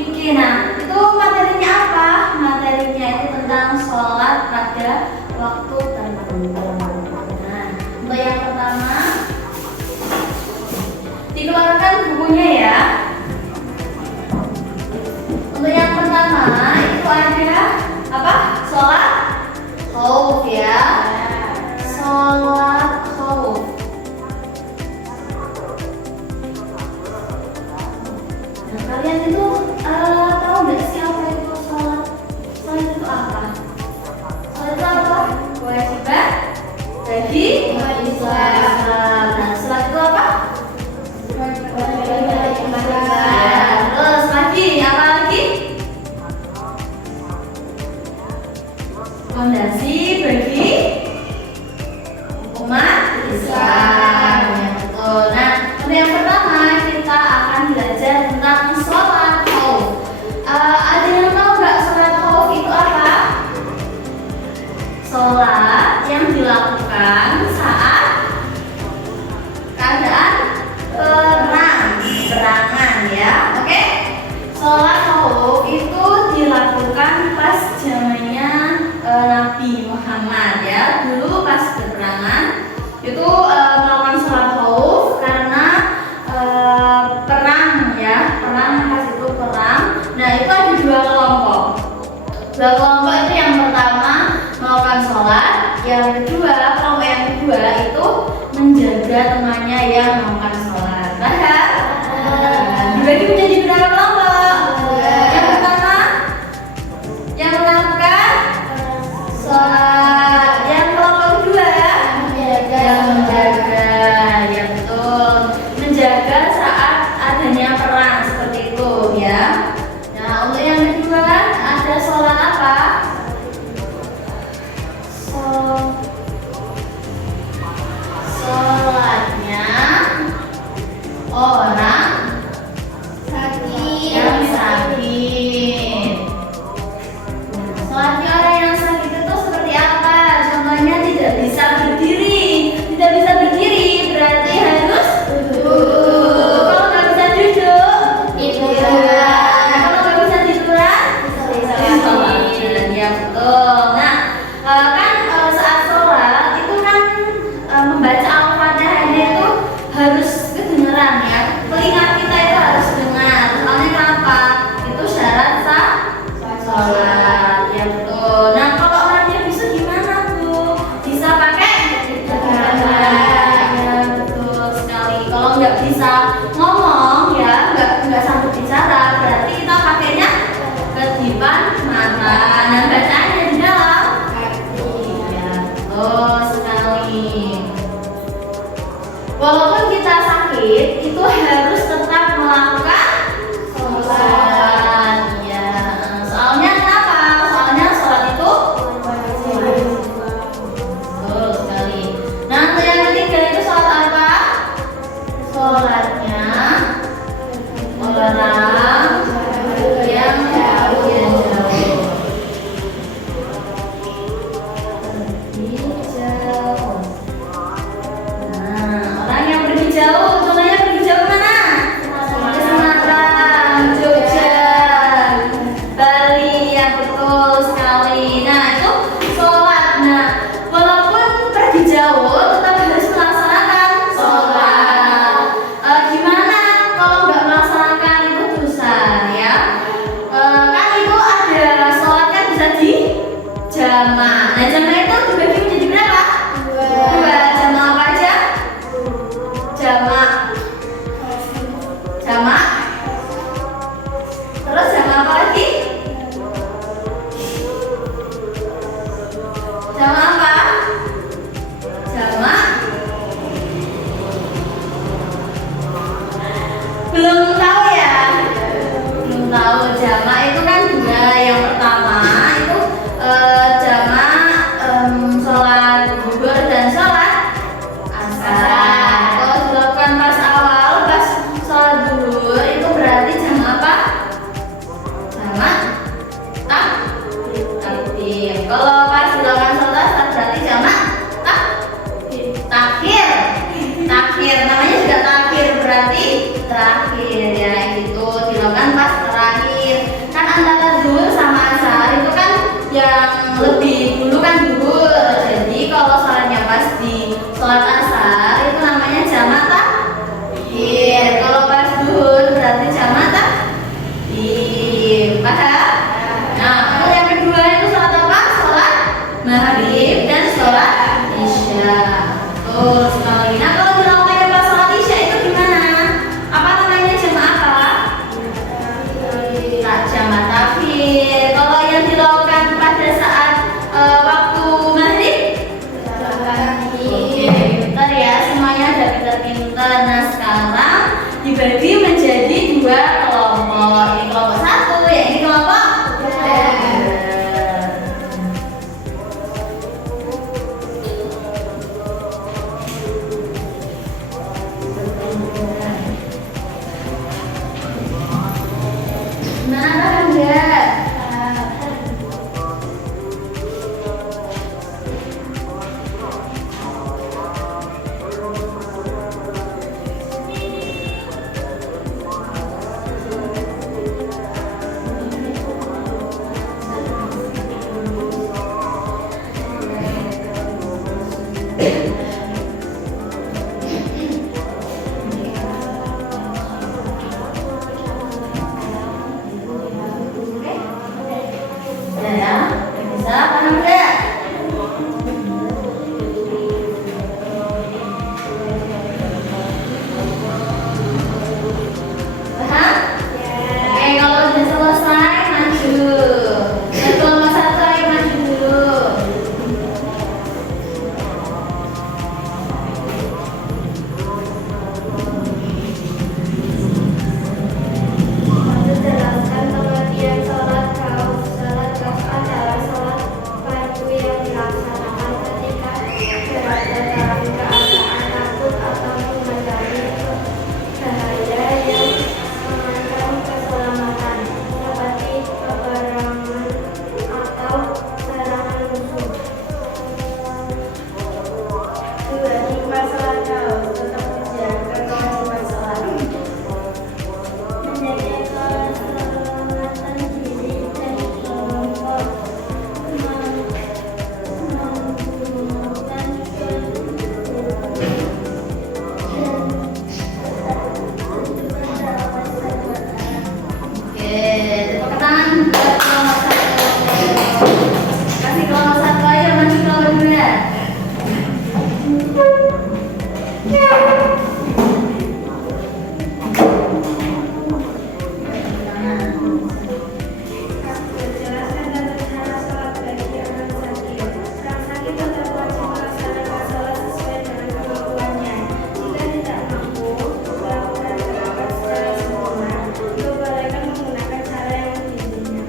fikih. Nah, itu materinya apa? Materinya itu tentang sholat pada waktu tertentu. Nah, untuk yang pertama, dikeluarkan bukunya ya. Untuk yang pertama itu ada apa? Sholat khauf ya. Sholat khauf. Nah, kalian itu tahu nggak sih apa itu sholat? Sholat itu apa? Sholat itu apa? Kewajiban bagi umat Islam. Nah, sholat itu apa? Terus lagi, apa lagi? Fondasi bagi umat Islam. Ya, betul. Nah, untuk yang pertama kita akan belajar tentang sholat khauf. Ada yang tahu nggak sholat khauf itu apa? Sholat yang dilakukan saat keadaan perangan ya. Oke? Sholat khauf itu dilakukan pas zamannya Nabi Muhammad ya. Dulu pas berperangan itu melakukan sholat khauf karena perang ya, perang pas itu perang. Nah, itu ada dua kelompok. Dua kelompok itu yang pertama melakukan sholat, yang kedua kelompok yang kedua itu menjaga temannya yang melakukan sholat. Paham? Dibagi menjadi berapa kelompok? Yang pertama yang melakukan sholat, yang kelompok kedua yang menjaga, ya betul, menjaga saat adanya perang seperti itu ya. Nah, untuk yang kedua ada sholat apa? Sholatnya orang yang sakit. Sholatnya orang yang sakit itu seperti apa? Contohnya tidak bisa berdiri. Tidak bisa berdiri berarti harus duduk. Kalau nggak bisa duduk, tiduran. Kalau nggak bisa tiduran, sholat. Ya betul. Nah, kan saat sholat itu kan membaca Al-Fatihahnya itu harus kedengeran ya. Telinga maghrib. Paham? Nah, kalau yang kedua itu sholat apa? Sholat maghrib dan sholat isya. Betul sekali. Nah, kalau dilakukan pas sholat isya itu gimana? Apa namanya jamaah apa? Jamaah takhir. Kalau yang dilakukan pada saat waktu maghrib? Oke, pintar ya. Semuanya udah pintar-pintar. Nah, sekarang dibagi menjadi dua kelompok. Ini kelompok satu, ya ini kelompok dua. Gimana paham nggak? Ya, bisa paham nggak? Paham? Oke, kalau sudah selesai maju. Dan kelompok satu ayo maju dulu. Menjelaskan pengertian sholat kauf. Sholat kauf adalah sholat fardu yang dilaksanakan ketika berada dalam keadaan takut atau menghadapi bahaya yang mengancam keselamatan, seperti peperangan atau serangan musuh. Dua hikmah sholat kauf tetap menjaga kewajiban sholat. Menjaga keselamatan diri dan kelompok, menggunakan Oke, tepuk tangan buat kelompok satu. Kasih kelompok satu ayo maju kelompok dua. Menjelaskan tata cara sholat bagi orang sakit. Orang sakit tetap wajib melaksanakan sholat sesuai dengan kemampuannya. Jika tidak mampu melakukan terawih secara sempurna, diperbolehkan menggunakan cara yang lebih ringan.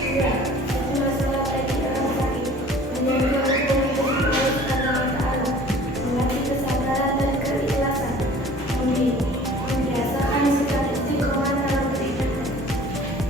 Dua, hikmah sholat bagi orang sakit. Menjaga hukum Allah Subhanahu wa Ta'ala, melatih kesabaran dan keikhlasan, membiasakan sikap istiqomah dalam beribadah.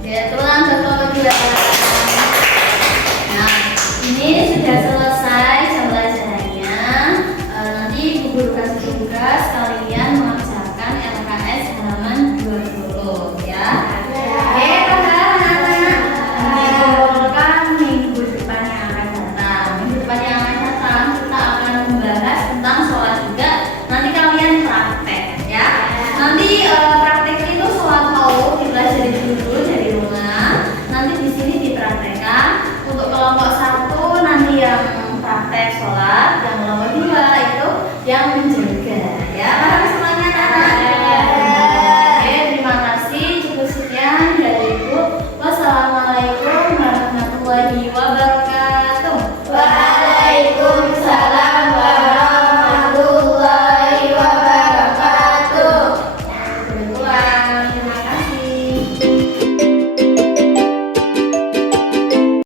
Ya, tulang ke kelompok dua. Nah, ini sudah selesai jam pelajarannya. Nanti Bu Guru kasih tugas kalian mengerjakan LKS halaman 20 ya. Oke, paham anak-anak? Dikumpulkan minggu depan yang akan datang. Minggu depan yang akan datang kita akan membahas tentang sholat juga. Nanti kalian praktek ya. Nanti